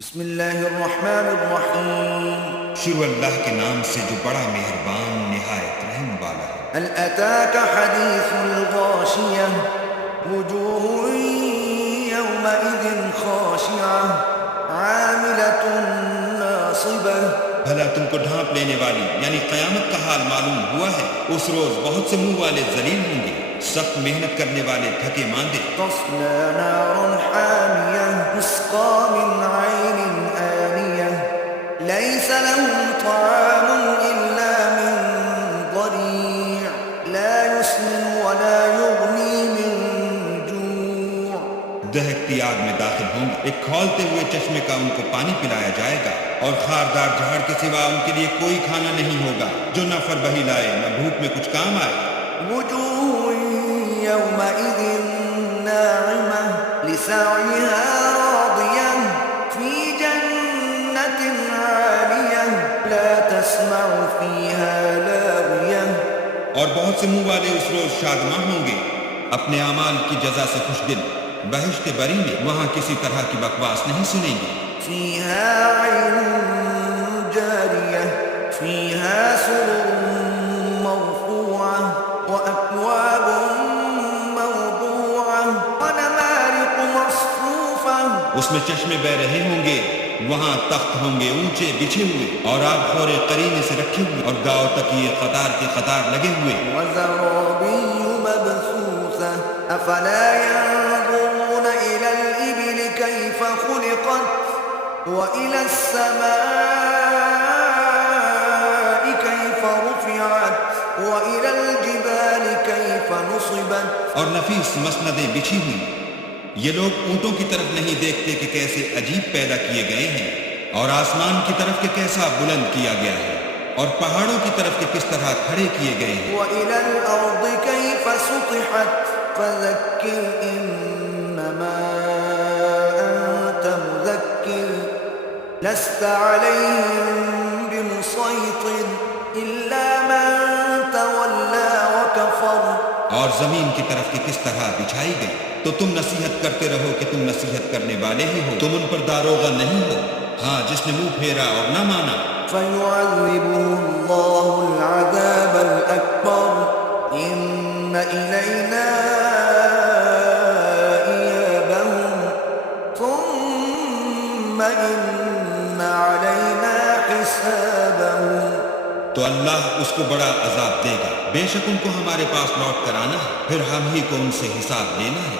بسم اللہ الرحمن الرحیم، شروع اللہ کے نام سے جو بڑا مہربان نہایت رحم والا ہے۔ هل أتاك حديث الغاشية وجوه يومئذ خاشعة عاملة ناصبة۔ بھلا تم کو ڈھانپ لینے والی یعنی قیامت کا حال معلوم ہوا ہے؟ اس روز بہت سے منہ والے ذلیل ہوں گے، سخت محنت کرنے والے تھکے ماندے۔ تصلى نارا حامية تسقى من عين آنية ليس لهم طعام إلا من ضريع لا يسمن ولا يغني من جوع۔ دہکتی آگ میں داخل ہوں گے، ایک کھولتے ہوئے چشمے کا ان کو پانی پلایا جائے گا، اور خاردار جھاڑ کے سوا ان کے لیے کوئی کھانا نہیں ہوگا جو نہ فربہی لائے نہ بھوک میں کچھ کام آئے۔ وجوه يومئذ ناعمة لسعيها راضية في جنة عالية لا تسمع فيها لاغية۔ اور بہت سے منہ والے اس روز شادماں ہوں گے، اپنے اعمال کی جزا سے خوش دل، بہشت بری میں وہاں کسی طرح کی بکواس نہیں سنیں گے۔ فيها عين جارية فيها سرر مرفوعة وأكواب موضوعة ونمارق مصفوفة۔ اس میں چشمے بہ رہے ہوں گے، وہاں تخت ہوں گے اونچے بچھے ہوئے، اور آب خورے قرینے سے رکھے ہوئے، اور گاؤ تکیے قطار کے قطار لگے ہوئے۔ وزرابي مبثوثة أفلا ينظرون إلى الإبل كيف خلقت وإلى السماء كيف رفعت وإلى الجبال كيف نصبت۔ اور نفیس مسندیں بچھی ہوئی، یہ لوگ اونٹوں کی طرف نہیں دیکھتے کہ کیسے عجیب پیدا کیے گئے ہیں، اور آسمان کی طرف کہ کیسا بلند کیا گیا ہے، اور پہاڑوں کی طرف کہ کس طرح کھڑے کیے گئے ہیں۔ وإلى الأرض كيف سطحت فذكر إنما أنت مذكر لست عليهم بمسيطر إلا من تولى وكفر۔ اور زمین کی طرف کہ کس طرح بچھائی گئی، تو تم نصیحت کرتے رہو کہ تم نصیحت کرنے والے ہی ہو، تم ان پر داروغہ نہیں ہو، ہاں جس نے منہ پھیرا اور نہ مانا۔ فيعذبه الله العذاب الأكبر إن إلينا إيابهم ثم إن علينا حسابهم۔ تو اللہ اس کو بڑا عذاب دے گا، بے شک ان کو ہمارے پاس لوٹ کر آنا ہے، پھر ہم ہی کو ان سے حساب لینا ہے۔